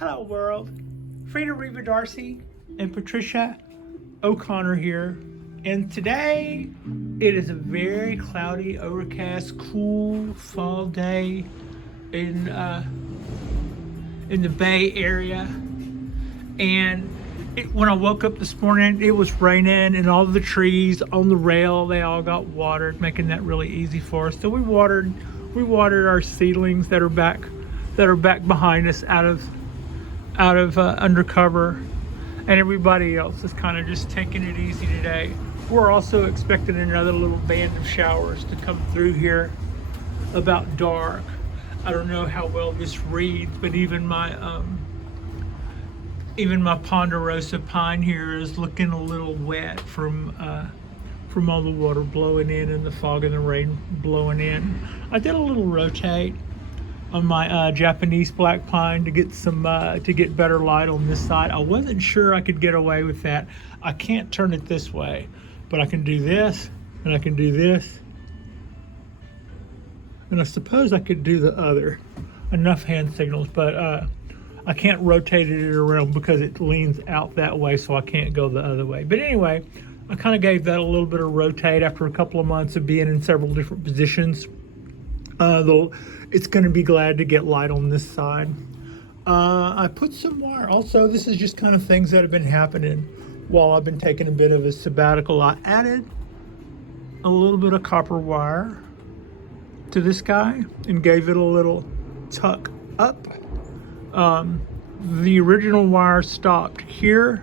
Hello world, Frida Reba Darcy and Patricia O'Connor here, and today it is a very cloudy, overcast, cool fall day in the Bay Area. And when I woke up this morning, it was raining, and all the trees on the rail, they all got watered, making that really easy for us. So we watered our seedlings that are back behind us out of undercover, and everybody else is kind of just taking it easy today. We're also expecting another little band of showers to come through here about dark. I don't know how well this reads, but even my ponderosa pine here is looking a little wet from all the water blowing in and the fog and the rain blowing in. I did a little rotate on my Japanese black pine to get some to get better light on this side. I wasn't sure I could get away with that. I can't turn it this way, but I can do this, and I can do this, and I suppose I could do the other. Enough hand signals, but I can't rotate it around because it leans out that way, so I can't go the other way. But anyway, I kind of gave that a little bit of rotate after a couple of months of being in several different positions. Though it's going to be glad to get light on this side. I put some wire. Also, this is just kind of things that have been happening while I've been taking a bit of a sabbatical. I added a little bit of copper wire to this guy and gave it a little tuck up. The original wire stopped here,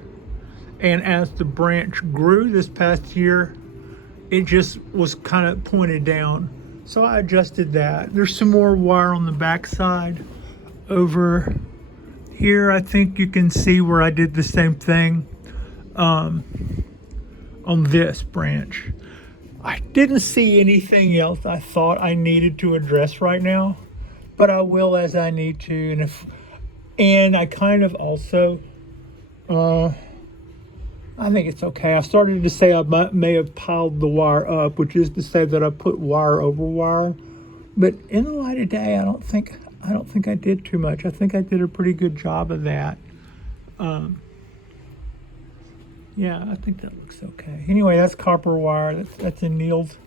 and as the branch grew this past year, it just was kind of pointed down. So I adjusted that. There's some more wire on the back side over here. I think you can see where I did the same thing on this branch. I didn't see anything else I thought I needed to address right now, but I will as I need to. And I kind of also, I think it's okay. I started to say I may have piled the wire up, which is to say that I put wire over wire. But in the light of day, I don't think I did too much. I think I did a pretty good job of that. Yeah, I think that looks okay. Anyway, that's copper wire. That's annealed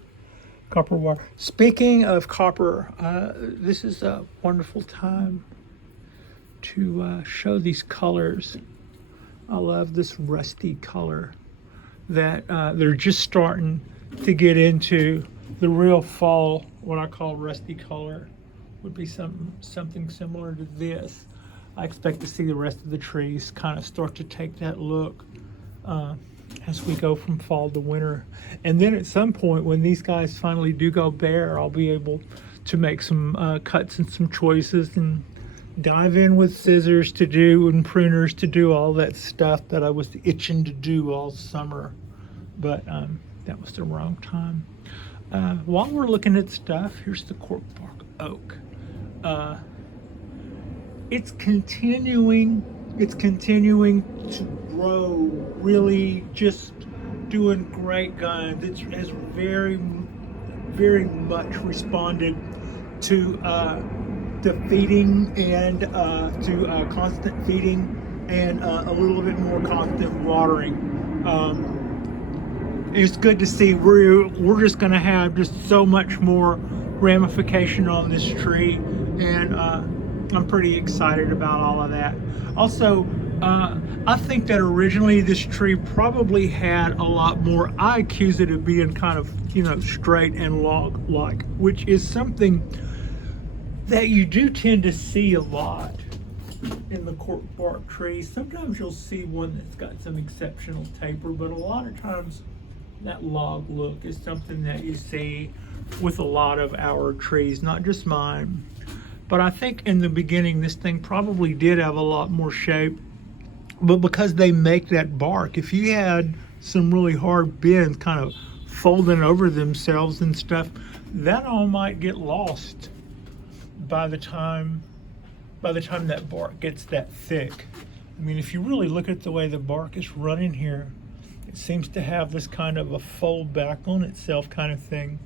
copper wire. Speaking of copper, this is a wonderful time to show these colors. I love this rusty color that they're just starting to get into. The real fall, what I call rusty color, would be something similar to this. I expect to see the rest of the trees kind of start to take that look as we go from fall to winter. And then at some point when these guys finally do go bare, I'll be able to make some cuts and some choices and dive in with scissors to do and pruners to do all that stuff that I was itching to do all summer, but that was the wrong time. While we're looking at stuff, here's the cork bark oak. It's continuing to grow, really just doing great guns. It has very, very much responded to feeding and to constant feeding and a little bit more constant watering. It's good to see. We're just going to have just so much more ramification on this tree, and I'm pretty excited about all of that. Also, I think that originally this tree probably had a lot more. I accuse it of being kind of, straight and log-like, which is something that you do tend to see a lot in the cork bark trees. Sometimes you'll see one that's got some exceptional taper, but a lot of times that log look is something that you see with a lot of our trees, not just mine. But I think in the beginning this thing probably did have a lot more shape, but because they make that bark, if you had some really hard bends kind of folding over themselves and stuff, that all might get lost by the time that bark gets that thick. I mean, if you really look at the way the bark is running here, it seems to have this kind of a fold back on itself kind of thing.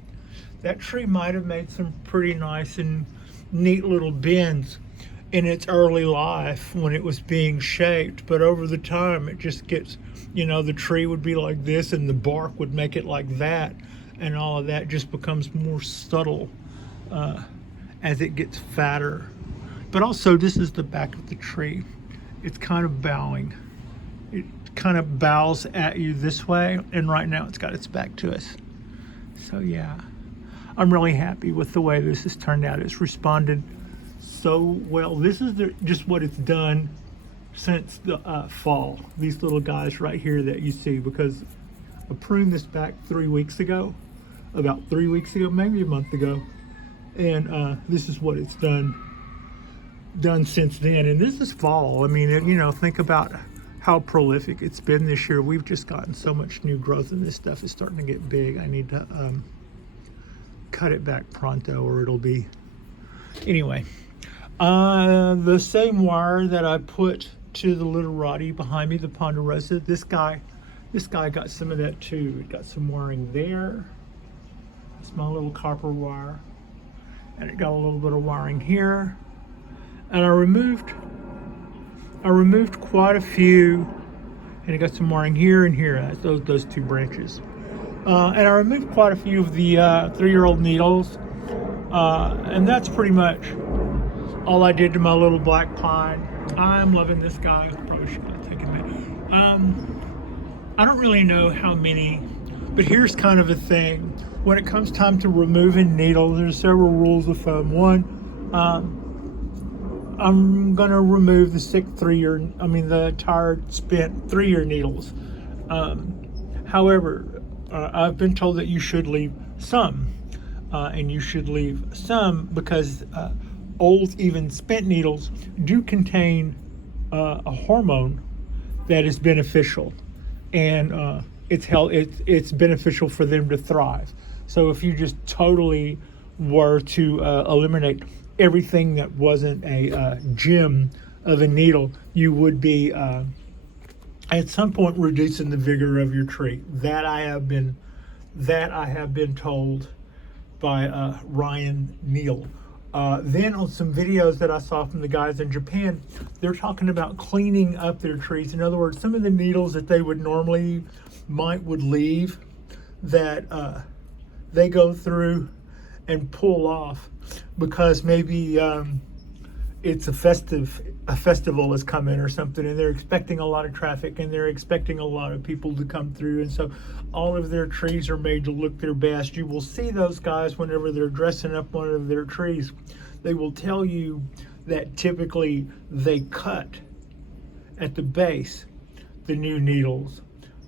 That tree might have made some pretty nice and neat little bends in its early life when it was being shaped, but over the time it just gets, the tree would be like this and the bark would make it like that, and all of that just becomes more subtle as it gets fatter. But also, this is the back of the tree. It's kind of bowing. It kind of bows at you this way, and right now it's got its back to us. So yeah, I'm really happy with the way this has turned out. It's responded so well. This is just what it's done since the fall. These little guys right here that you see, because I pruned this back 3 weeks ago, about 3 weeks ago, maybe a month ago, and this is what it's done since then. And this is fall. I mean, think about how prolific it's been this year. We've just gotten so much new growth, and this stuff is starting to get big. I need to cut it back pronto, or it'll be anyway. The same wire that I put to the little Roddy behind me, the Ponderosa, this guy got some of that too. It got some wiring there, small little copper wire, and it got a little bit of wiring here. And I removed quite a few, and it got some wiring here and here. That's those two branches. And I removed quite a few of the 3-year-old needles, and that's pretty much all I did to my little black pine. I'm loving this guy. Probably should have taken that. I don't really know how many, but here's kind of a thing. When it comes time to removing needles, there's several rules of thumb. One, I'm gonna remove the tired, spent 3-year needles. However, I've been told that you should leave some, and you should leave some because old, even spent needles do contain a hormone that is beneficial, and it's beneficial for them to thrive. So if you just totally were to eliminate everything that wasn't a gem of a needle, you would be at some point reducing the vigor of your tree. That I have been told by Ryan Neal. Then on some videos that I saw from the guys in Japan, they're talking about cleaning up their trees. In other words, some of the needles that they would would leave, that they go through and pull off because maybe it's a festival is coming or something, and they're expecting a lot of traffic, and they're expecting a lot of people to come through, and so all of their trees are made to look their best. You will see those guys whenever they're dressing up one of their trees. They will tell you that typically they cut at the base the new needles,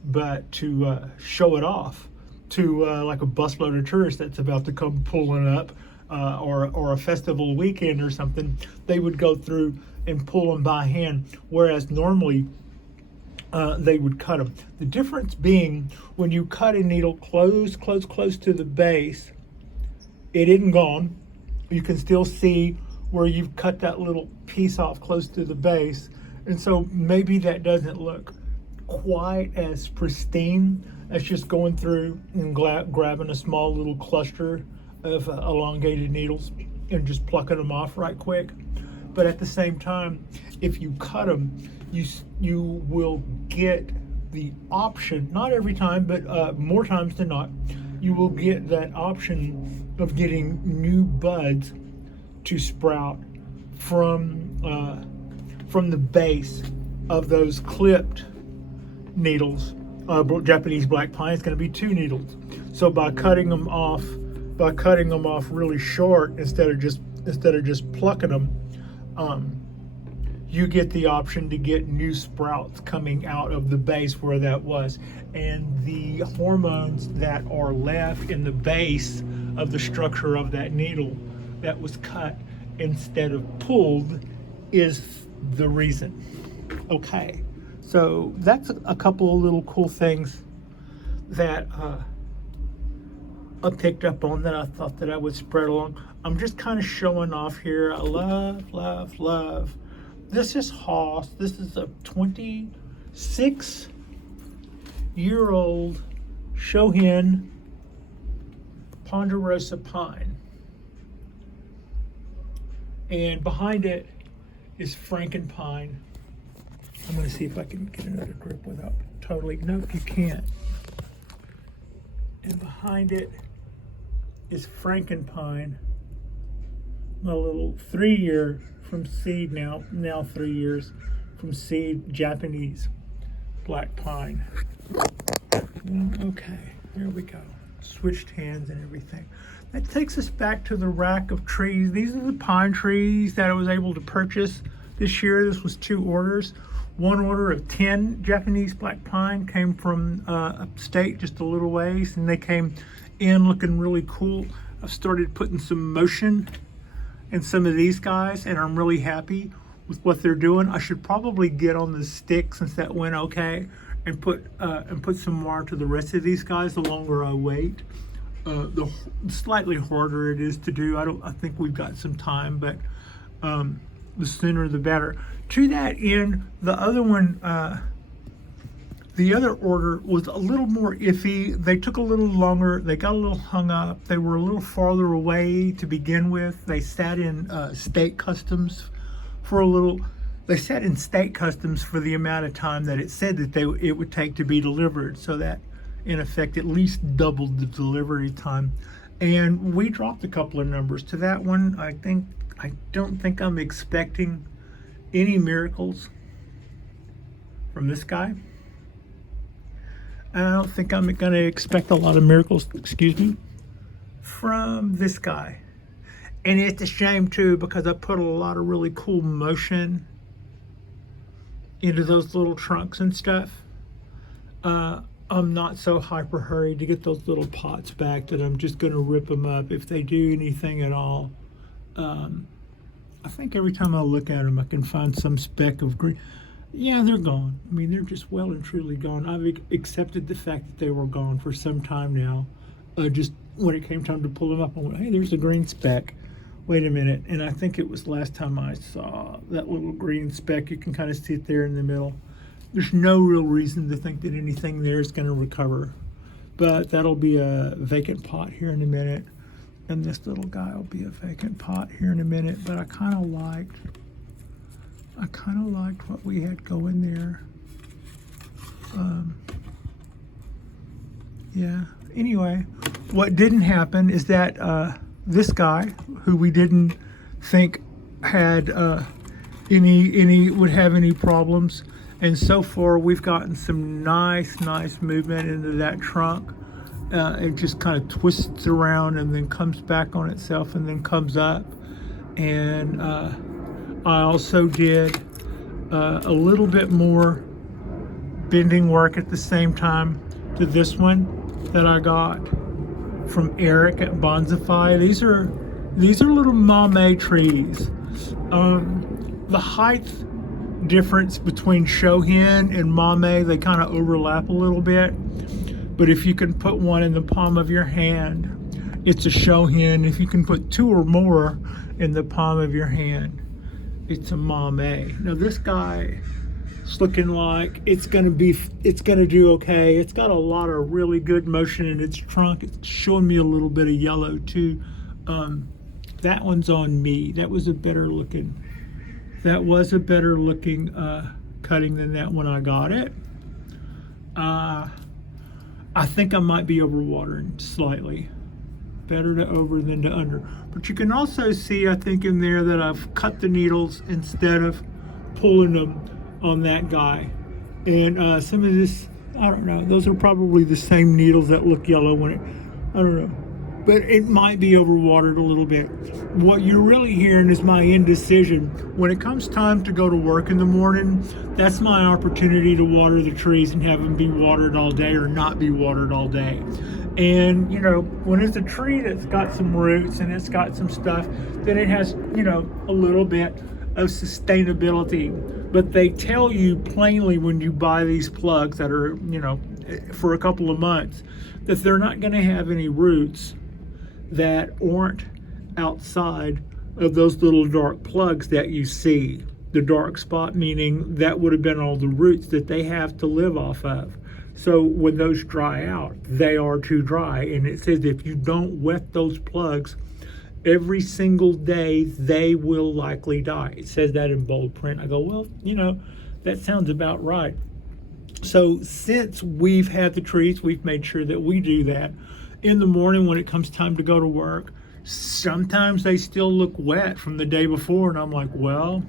but to show it off to like a busload of tourists that's about to come pulling up, or a festival weekend or something, they would go through and pull them by hand, whereas normally they would cut them. The difference being, when you cut a needle close to the base, it isn't gone. You can still see where you've cut that little piece off close to the base, and so maybe that doesn't look quite as pristine as just going through and grabbing a small little cluster of elongated needles and just plucking them off right quick. But at the same time, if you cut them, you will get the option, not every time, but more times than not, you will get that option of getting new buds to sprout from the base of those clipped needles. Japanese black pine is going to be 2 needles. So by cutting them off really short, instead of just plucking them, you get the option to get new sprouts coming out of the base where that was. And the hormones that are left in the base of the structure of that needle that was cut instead of pulled is the reason. Okay, so that's a couple of little cool things that I picked up on that I thought that I would spread along. I'm just kind of showing off here. I love. This is Haas. This is a 26-year-old Shohin Ponderosa pine. And behind it is Frankenpine. I'm going to see if I can get another grip without totally. Nope, you can't. And behind it is Frankenpine. My little 3-year from seed now 3 years from seed Japanese black pine. Okay, here we go. Switched hands and everything. That takes us back to the rack of trees. These are the pine trees that I was able to purchase this year. This was 2 orders. One order of 10 Japanese black pine came from upstate just a little ways, and they came in looking really cool. I've started putting some motion in some of these guys, and I'm really happy with what they're doing. I should probably get on the stick, since that went okay, and put some more to the rest of these guys. The longer I wait, the slightly harder it is to do. I think we've got some time, but the sooner the better. To that end, the other one, the other order was a little more iffy. They took a little longer. They got a little hung up. They were a little farther away to begin with. They sat in state customs for a little. They sat in state customs for the amount of time that it said that it would take to be delivered. So that, in effect, at least doubled the delivery time. And we dropped a couple of numbers to that one. I don't think I'm expecting any miracles from this guy. I don't think I'm going to expect a lot of miracles, from this guy. And it's a shame too, because I put a lot of really cool motion into those little trunks and stuff. I'm not so hyper hurried to get those little pots back that I'm just going to rip them up if they do anything at all. I think every time I look at them, I can find some speck of green. Yeah, they're gone. I mean, they're just well and truly gone. I've accepted the fact that they were gone for some time now. Just when it came time to pull them up, I went, hey, there's a green speck. Wait a minute. And I think it was last time I saw that little green speck. You can kind of see it there in the middle. There's no real reason to think that anything there is going to recover. But that'll be a vacant pot here in a minute. And this little guy will be a vacant pot here in a minute. But I kind of liked what we had going there. Yeah. Anyway, what didn't happen is that this guy, who we didn't think had would have any problems, and so far we've gotten some nice movement into that trunk. It just kind of twists around and then comes back on itself and then comes up. And I also did a little bit more bending work at the same time to this one that I got from Eric at Bonsai. These are little mame trees. The height difference between shohin and mame, they kind of overlap a little bit. But if you can put one in the palm of your hand, it's a shohin. If you can put 2 or more in the palm of your hand, it's a mame. Now this guy is looking like it's gonna do okay. It's got a lot of really good motion in its trunk. It's showing me a little bit of yellow too. That one's on me. That was a better looking cutting than that when I got it. I think I might be overwatering slightly. Better to over than to under. But you can also see, I think, in there that I've cut the needles instead of pulling them on that guy. And some of this, I don't know, those are probably the same needles that look yellow when I don't know. But it might be overwatered a little bit. What you're really hearing is my indecision. When it comes time to go to work in the morning, that's my opportunity to water the trees and have them be watered all day or not be watered all day. And, when it's a tree that's got some roots and it's got some stuff, then it has, a little bit of sustainability. But they tell you plainly when you buy these plugs that are, for a couple of months, that they're not going to have any roots that aren't outside of those little dark plugs that you see. The dark spot meaning that would have been all the roots that they have to live off of. So when those dry out, they are too dry. And it says if you don't wet those plugs every single day they will likely die. It says that in bold print. I go, well, that sounds about right. So since we've had the trees, we've made sure that we do that. In the morning when it comes time to go to work, sometimes they still look wet from the day before, and I'm like, well,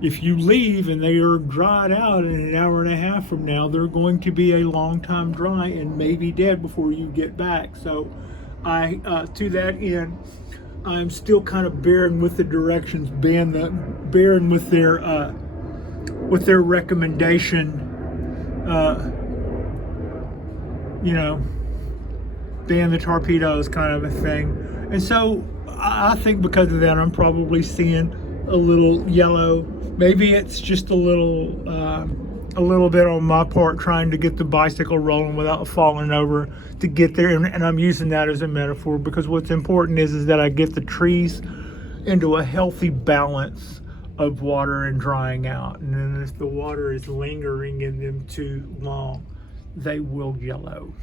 if you leave and they are dried out in an hour and a half from now, they're going to be a long time dry and maybe dead before you get back. So to that end, I'm still kind of bearing with the directions, bearing with their recommendation, ban the torpedoes kind of a thing. And so I think because of that, I'm probably seeing a little yellow. Maybe it's just a little bit on my part trying to get the bicycle rolling without falling over to get there. And I'm using that as a metaphor because what's important is that I get the trees into a healthy balance of water and drying out. And then if the water is lingering in them too long, they will yellow.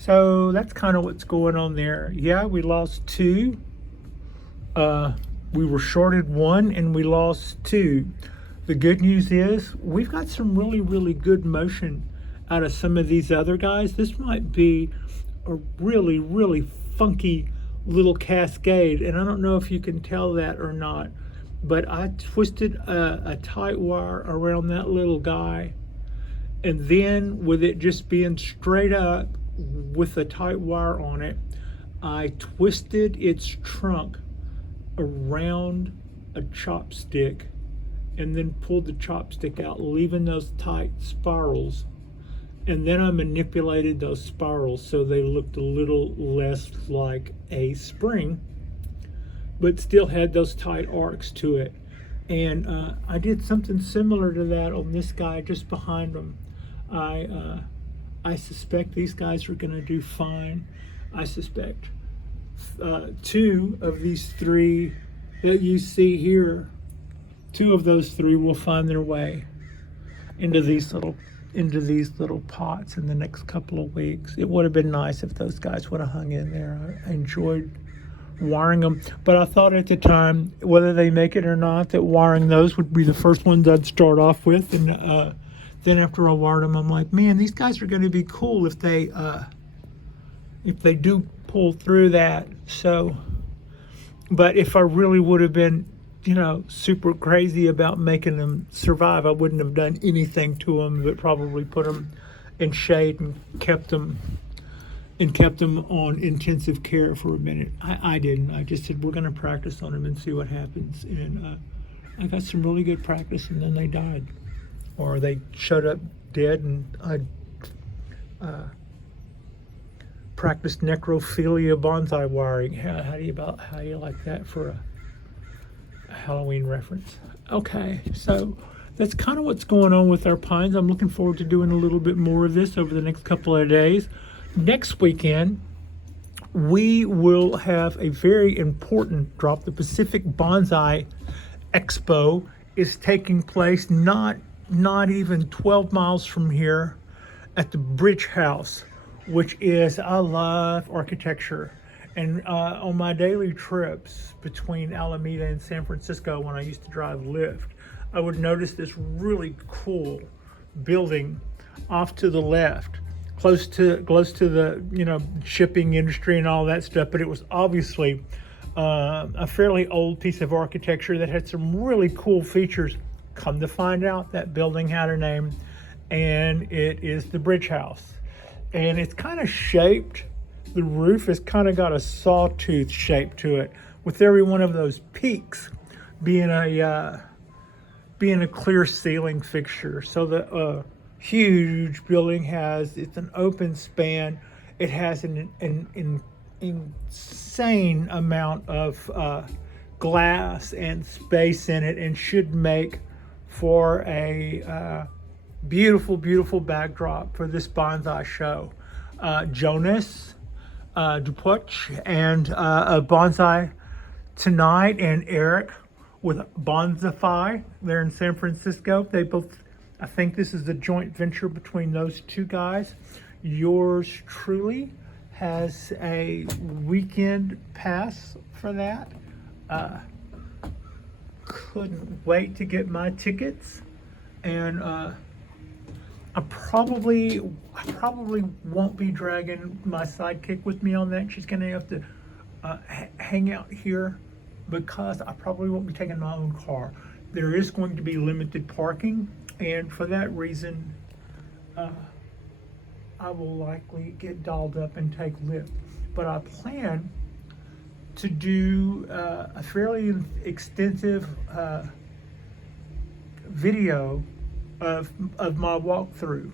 So that's kind of what's going on there. Yeah, we lost 2. We were shorted 1 and we lost 2. The good news is we've got some really, really good motion out of some of these other guys. This might be a really, really funky little cascade. And I don't know if you can tell that or not, but I twisted a tight wire around that little guy. And then with it just being straight up with a tight wire on it, I twisted its trunk around a chopstick and then pulled the chopstick out, leaving those tight spirals. And then I manipulated those spirals so they looked a little less like a spring, but still had those tight arcs to it. And I did something similar to that on this guy just behind him. I suspect these guys are going to do fine. I suspect 2 of these 3 that you see here, 2 of those 3 will find their way into these little pots in the next couple of weeks. It would have been nice if those guys would have hung in there. I enjoyed wiring them, but I thought at the time, whether they make it or not, that wiring those would be the first ones I'd start off with. And then after I wired them, I'm like, man, these guys are going to be cool if they do pull through that. So, but if I really would have been, super crazy about making them survive, I wouldn't have done anything to them, but probably put them in shade and kept them on intensive care for a minute. I didn't. I just said, we're going to practice on them and see what happens. And I got some really good practice, and then they died. Or they showed up dead, and I practiced necrophilia bonsai wiring. How do you like that for a Halloween reference? Okay, so that's kind of what's going on with our pines. I'm looking forward to doing a little bit more of this over the next couple of days. Next weekend, we will have a very important drop. The Pacific Bonsai Expo is taking place not even 12 miles from here at the Bridge House, which is, I love architecture. And on my daily trips between Alameda and San Francisco, when I used to drive Lyft, I would notice this really cool building off to the left, close to the shipping industry and all that stuff. But it was obviously a fairly old piece of architecture that had some really cool features. Come to find out, that building had a name, and it is the Bridge House. And it's kind of shaped, the roof has kind of got a sawtooth shape to it, with every one of those peaks being a clear ceiling fixture. So the huge building it's an open span. It has an insane amount of glass and space in it, and should make for a beautiful, beautiful backdrop for this bonsai show. Jonas Dupuch and Bonsai Tonight, and Eric with Bonsai. They're in San Francisco. They both, I think this is a joint venture between those 2 guys. Yours truly has a weekend pass for that. Couldn't wait to get my tickets, and I probably won't be dragging my sidekick with me on that. She's gonna have to hang out here because I probably won't be taking my own car. There is going to be limited parking, and for that reason, I will likely get dolled up and take Lyft. But I plan to do a fairly extensive video of my walkthrough.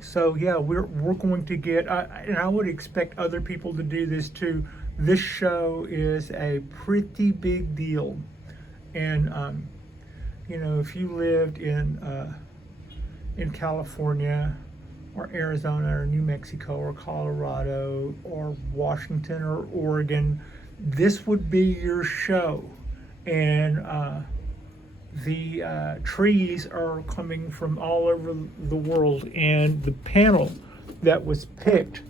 So yeah, we're going to get, and I would expect other people to do this too. This show is a pretty big deal, and you know, if you lived in California or Arizona or New Mexico or Colorado or Washington or Oregon, this would be your show. And the trees are coming from all over the world, and the panel that was picked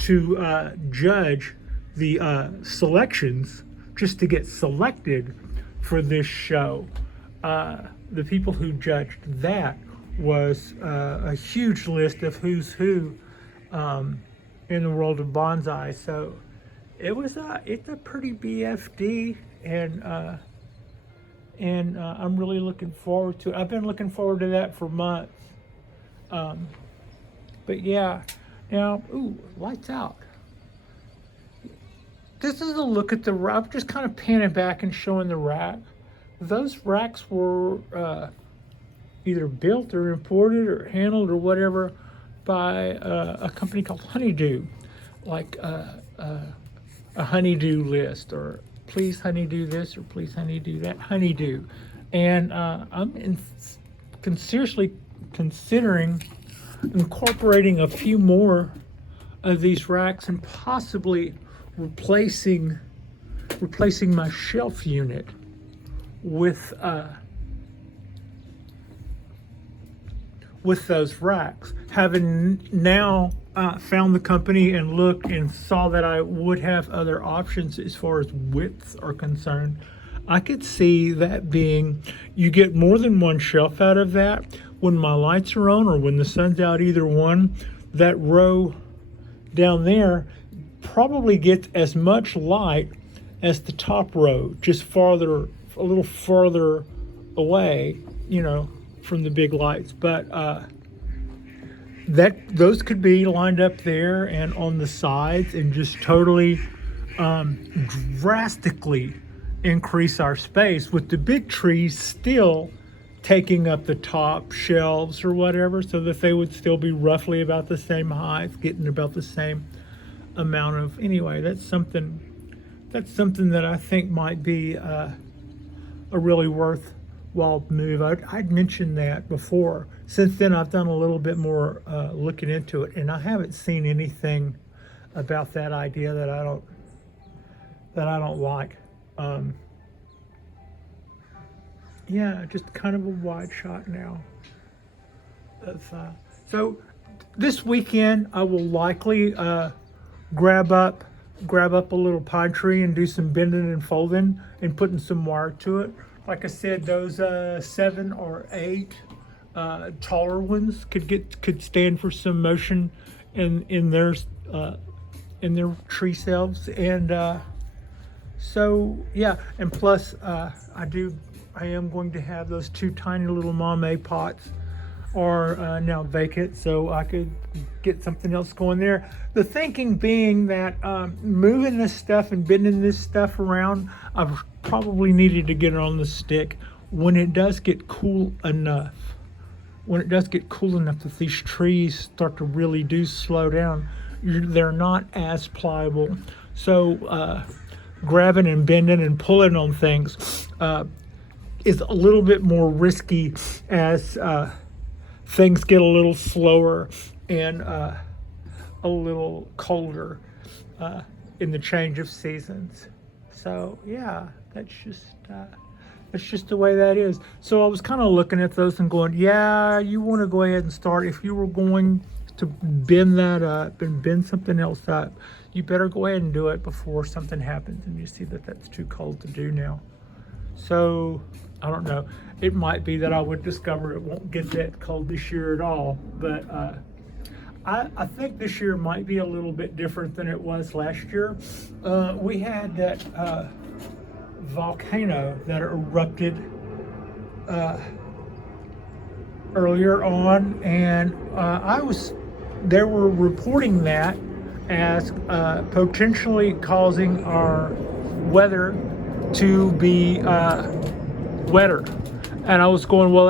to judge the selections, just to get selected for this show, the people who judged that was a huge list of who's who in the world of bonsai. So it's a pretty BFD, and I'm really looking forward to it. I've been looking forward to that for months. But yeah, now, ooh, lights out. This is a look at the rack. I'm just kind of panning back and showing the rack. Those racks were either built or imported or handled or whatever by a company called Honeydew, like a honeydew list, or please honeydew this or please honeydew that, Honeydew. And I'm seriously considering incorporating a few more of these racks and possibly replacing my shelf unit with those racks. Having now found the company and looked and saw that I would have other options as far as widths are concerned, I could see that being, you get more than one shelf out of that. When my lights are on or when the sun's out, either one, that row down there probably gets as much light as the top row, just a little farther away, you know, from the big lights. But those could be lined up there and on the sides and just totally drastically increase our space, with the big trees still taking up the top shelves or whatever, so that they would still be roughly about the same height, getting about the same amount of, anyway, that's something that I think might be a really worthwhile move. I'd mentioned that before. Since then, I've done a little bit more looking into it, and I haven't seen anything about that idea that I don't like. Yeah, just kind of a wide shot now. So this weekend, I will likely grab up a little pine tree and do some bending and folding and putting some wire to it. Like I said, those 7 or 8 taller ones could stand for some motion in their tree selves, and so yeah. And plus, I am going to have those 2 tiny little mame pots are now vacant, so I could get something else going there. The thinking being that moving this stuff and bending this stuff around, I've probably needed to get it on the stick when it does get cool enough. When it does get cool enough that these trees start to really do slow down, they're not as pliable. So grabbing and bending and pulling on things is a little bit more risky as things get a little slower and a little colder in the change of seasons. So yeah, that's just the way that is. So I was kind of looking at those and going, yeah, you want to go ahead and start. If you were going to bend that up and bend something else up, you better go ahead and do it before something happens and you see that that's too cold to do now. So I don't know. It might be that I would discover it won't get that cold this year at all, but I think this year might be a little bit different than it was last year. We had that volcano that erupted earlier on, and they were reporting that as potentially causing our weather to be wetter. And I was going, well,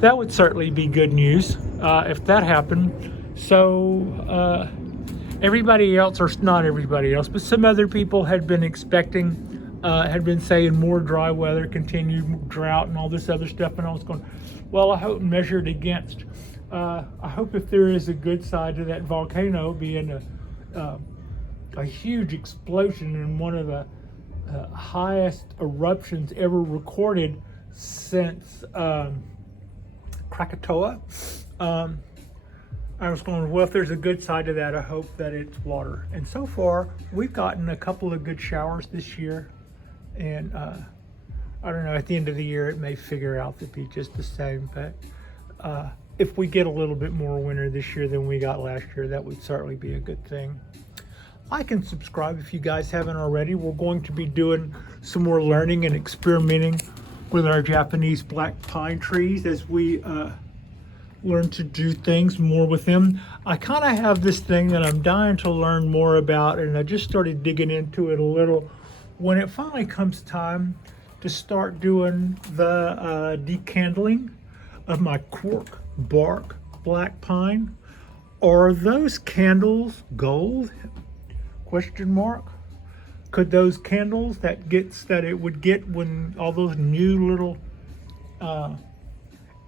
that would certainly be good news if that happened. So everybody else, or not everybody else, but some other people had been expecting, had been saying more dry weather, continued drought, and all this other stuff. And I was going, well, I hope measured against. I hope if there is a good side to that volcano being a huge explosion and one of the highest eruptions ever recorded since Krakatoa. I was going, well, if there's a good side to that, I hope that it's water. And so far, we've gotten a couple of good showers this year. And I don't know, at the end of the year, it may figure out to be just the same. But if we get a little bit more winter this year than we got last year, that would certainly be a good thing. Like and subscribe if you guys haven't already. We're going to be doing some more learning and experimenting with our Japanese black pine trees as we learn to do things more with them. I kind of have this thing that I'm dying to learn more about, and I just started digging into it a little. When it finally comes time to start doing the decandling of my cork bark black pine, are those candles gold? Question mark. Could those candles that it would get when all those new little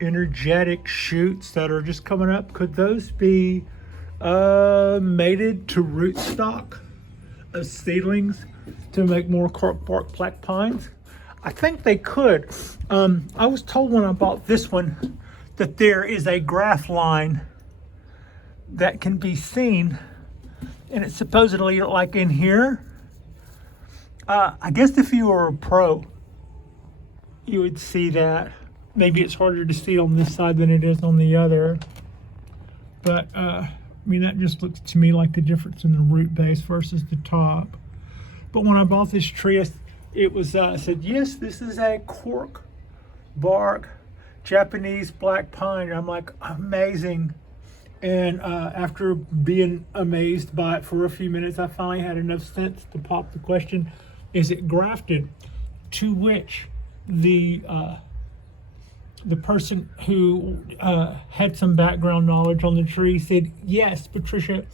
energetic shoots that are just coming up, could those be mated to rootstock of seedlings to make more cork bark black pines? I think they could. I was told when I bought this one that there is a graph line that can be seen, and it's supposedly like in here. I guess if you were a pro, you would see that. Maybe it's harder to see on this side than it is on the other. But, I mean, that just looks to me like the difference in the root base versus the top. But when I bought this tree, it was said, yes, this is a cork bark Japanese black pine. And I'm like, amazing. And after being amazed by it for a few minutes, I finally had enough sense to pop the question, is it grafted? To which the person who had some background knowledge on the tree said, yes, Patricia,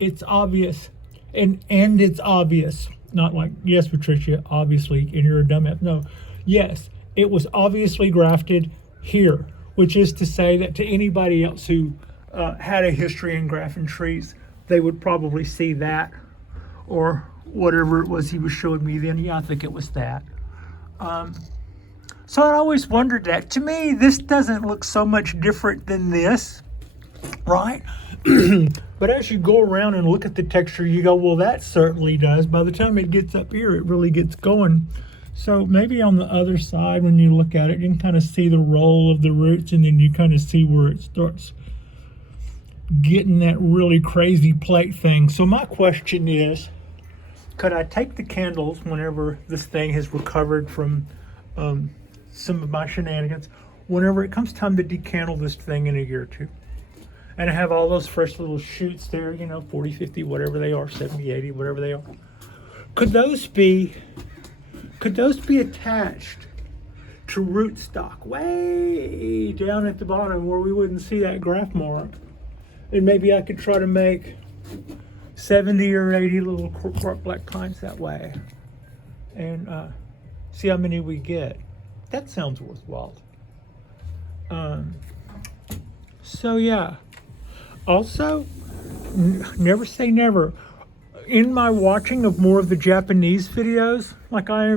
it's obvious. And it's obvious. Not like, yes, Patricia, obviously, and you're a dumbass. No, yes, it was obviously grafted here, which is to say that to anybody else who had a history in grafting trees, they would probably see that, or whatever it was he was showing me then. Yeah, I think it was that. So I always wondered that. To me, this doesn't look so much different than this, right? But as you go around and look at the texture, you go, well, that certainly does. By the time it gets up here, it really gets going. So maybe on the other side, when you look at it, you can kind of see the roll of the roots, and then you kind of see where it starts getting that really crazy plate thing. So my question is, could I take the candles whenever this thing has recovered from some of my shenanigans, whenever it comes time to decandle this thing in a year or two, and I have all those fresh little shoots there, you know, 40, 50, whatever they are, 70, 80, whatever they are, could those be attached to rootstock way down at the bottom where we wouldn't see that graph mark? And maybe I could try to make 70 or 80 little cork bark black pines that way, and see how many we get. That sounds worthwhile. So yeah. Also, never say never. In my watching of more of the Japanese videos, like I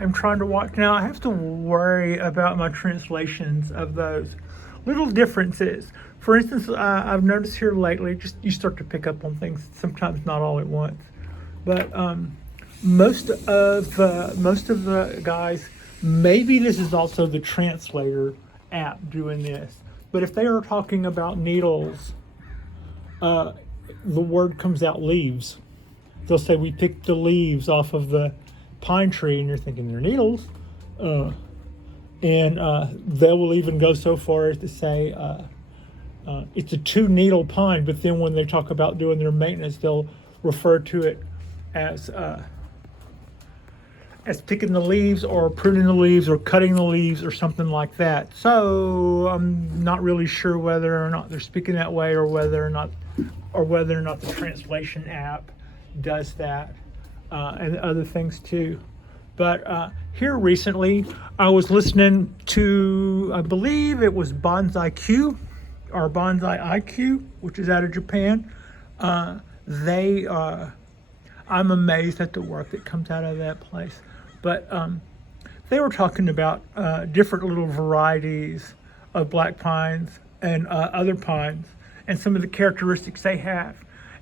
am trying to watch now, I have to worry about my translations of those. little differences. For instance, I've noticed here lately, just you start to pick up on things, sometimes not all at once, but most of the guys, maybe this is also the translator app doing this, but if they are talking about needles, the word comes out leaves. They'll say we picked the leaves off of the pine tree, and you're thinking they're needles. And they will even go so far as to say it's a 2-needle pine, but then when they talk about doing their maintenance, they'll refer to it as picking the leaves or pruning the leaves or cutting the leaves or something like that. So I'm not really sure whether or not they're speaking that way, or whether or not the translation app does that, and other things too. But here recently, I was listening to, I believe it was Bonsai Q or Bonsai IQ, which is out of Japan. I'm amazed at the work that comes out of that place. But they were talking about different little varieties of black pines and other pines, and some of the characteristics they have.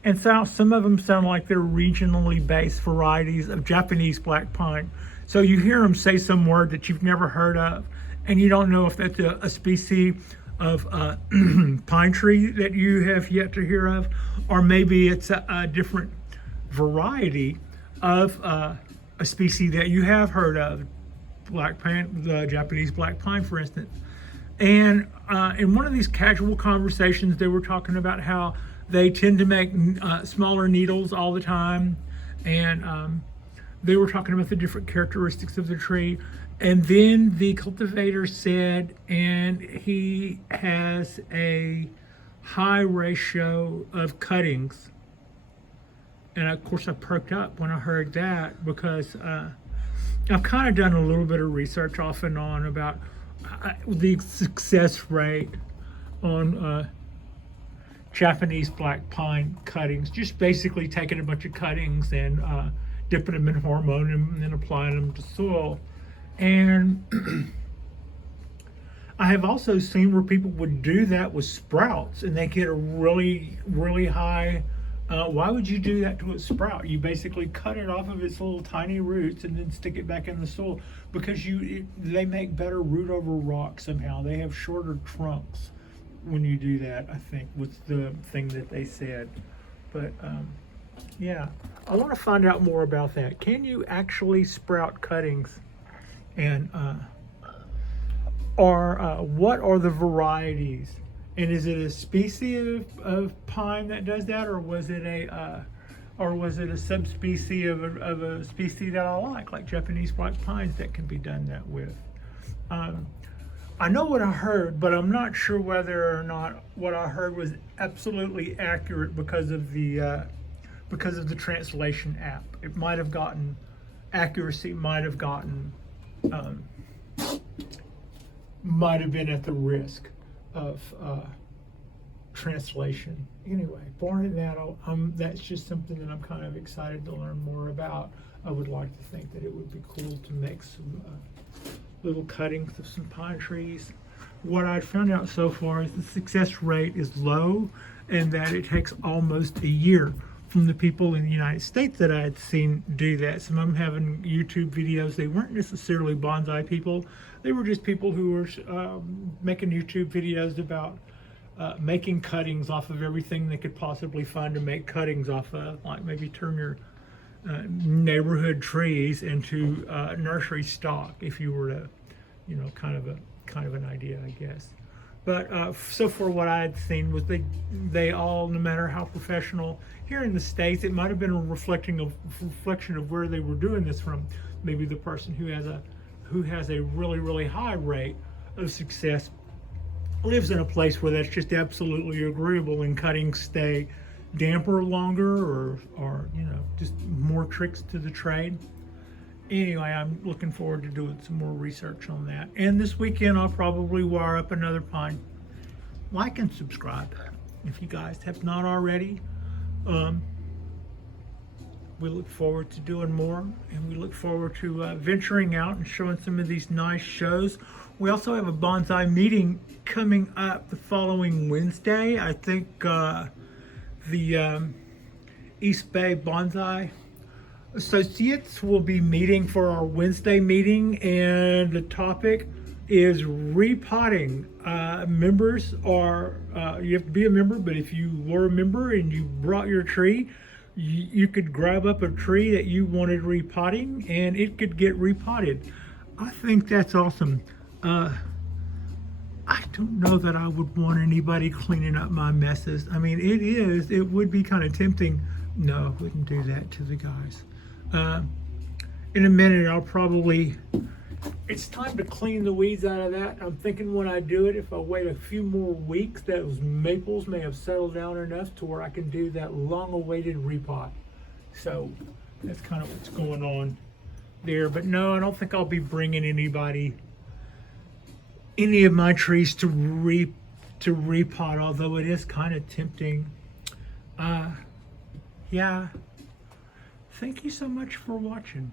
And so some of them sound like they're regionally based varieties of Japanese black pine. So you hear them say some word that you've never heard of, and you don't know if that's a species of pine tree that you have yet to hear of, or maybe it's a different variety of a species that you have heard of, black pine, the Japanese black pine, for instance. And in one of these casual conversations, they were talking about how they tend to make smaller needles all the time, and they were talking about the different characteristics of the tree. And then the cultivator said, and he has a high ratio of cuttings. And of course I perked up when I heard that, because I've kind of done a little bit of research off and on about the success rate on Japanese black pine cuttings, just basically taking a bunch of cuttings and dipping them in hormone and then applying them to soil. And I have also seen where people would do that with sprouts, and they get a really, really high. Why would you do that to a sprout? You basically cut it off of its little tiny roots and then stick it back in the soil, because they make better root over rock somehow. They have shorter trunks when you do that, I think, was the thing that they said. But yeah, I want to find out more about that. Can you actually sprout cuttings? And what are the varieties? And is it a species of pine that does that, or was it a subspecies of a species that I like Japanese black pines, that can be done that with? I know what I heard, but I'm not sure whether or not what I heard was absolutely accurate because of the translation app. It might have gotten accuracy, might have been at the risk of translation. Anyway, barring that, that's just something that I'm kind of excited to learn more about. I would like to think that it would be cool to make some little cuttings of some pine trees. What I've found out so far is the success rate is low, and that it takes almost a year from the people in the United States that I had seen do that. Some of them having YouTube videos. They weren't necessarily bonsai people. They were just people who were making YouTube videos about making cuttings off of everything they could possibly find to make cuttings off of, like maybe turn your neighborhood trees into nursery stock, if you were to, kind of an idea, I guess. But so far what I had seen was they all, no matter how professional, here in the States, it might have been a reflection of where they were doing this from. Maybe the person who has a really, really high rate of success lives in a place where that's just absolutely agreeable, and cuttings stay damper longer, or just more tricks to the trade. Anyway, I'm looking forward to doing some more research on that. And this weekend, I'll probably wire up another pine. Like and subscribe if you guys have not already. We look forward to doing more, and we look forward to venturing out and showing some of these nice shows We also have a bonsai meeting coming up the following Wednesday. I think the East Bay Bonsai Associates will be meeting for our Wednesday meeting, and the topic is repotting. Members are, you have to be a member, but if you were a member and you brought your tree, you could grab up a tree that you wanted repotting and it could get repotted. I think that's awesome. I don't know that I would want anybody cleaning up my messes. I mean, it would be kind of tempting. No, I wouldn't do that to the guys. In a minute, it's time to clean the weeds out of that. I'm thinking when I do it, if I wait a few more weeks, those maples may have settled down enough to where I can do that long-awaited repot. So that's kind of what's going on there. But no, I don't think I'll be bringing any of my trees to repot, although it is kind of tempting. Yeah. Thank you so much for watching.